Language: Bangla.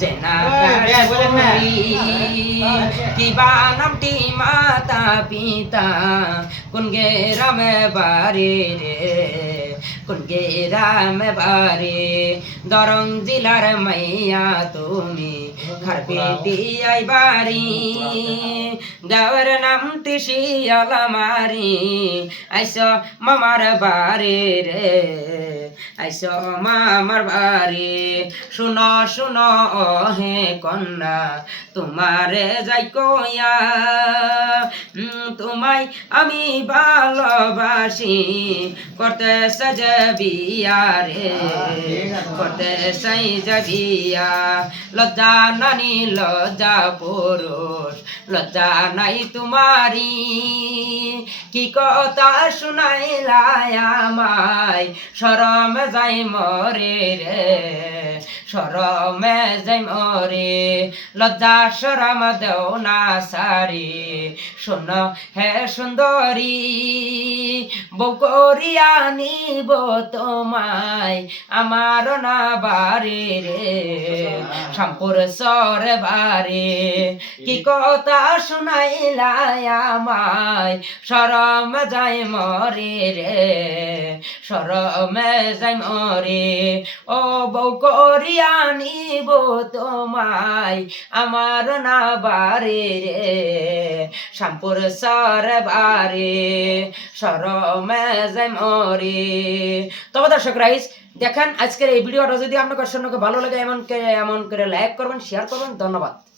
জেনা কিবা নামটি মাতা পিতা কোন গেরামে বাড়ি রে কোন গেরামে বাড়ি দরং জেলার মাইয়া তুমি খারপেটি আই বাড়ি গাওয়ার নামটি শিয়ালামারি আইস মামার বাড়ি রে আইস মামার বাড়ি শুনো শুনো হে কন্যা তোমারে যাই কইয়া তোমায় আমি ভালোবাসি করতে সাজে বিয়া রে করতে সাই বিয়া লজ্জা নানি লজ্জা পুরুষ লজ্জা নাই তোমারি কি কথা শুনাইলাই আমায় শরম যাই মরে রে শরমে যাই মরে লজ্জা শরম দেও না সারি শোন হে সুন্দরী বউ করিয়া নিব তোমায় আমার না বাড়ি রে শ্যামপুর সরে বাড়ি কি কথা শুনাইলাই আমায় শরম যাই মরে রে শরমে যাই মরে ও বউ করিয়া নিব তোমায় আমার না বাড়ি রে শ্যামপুর সরে বাড়ি শরমে যাই মরে। তবে দর্শক রাইস দেখেন আজকের এই ভিডিওটা যদি আপনার সঙ্গে ভালো লাগে এমন করে লাইক করবেন শেয়ার করবেন। ধন্যবাদ।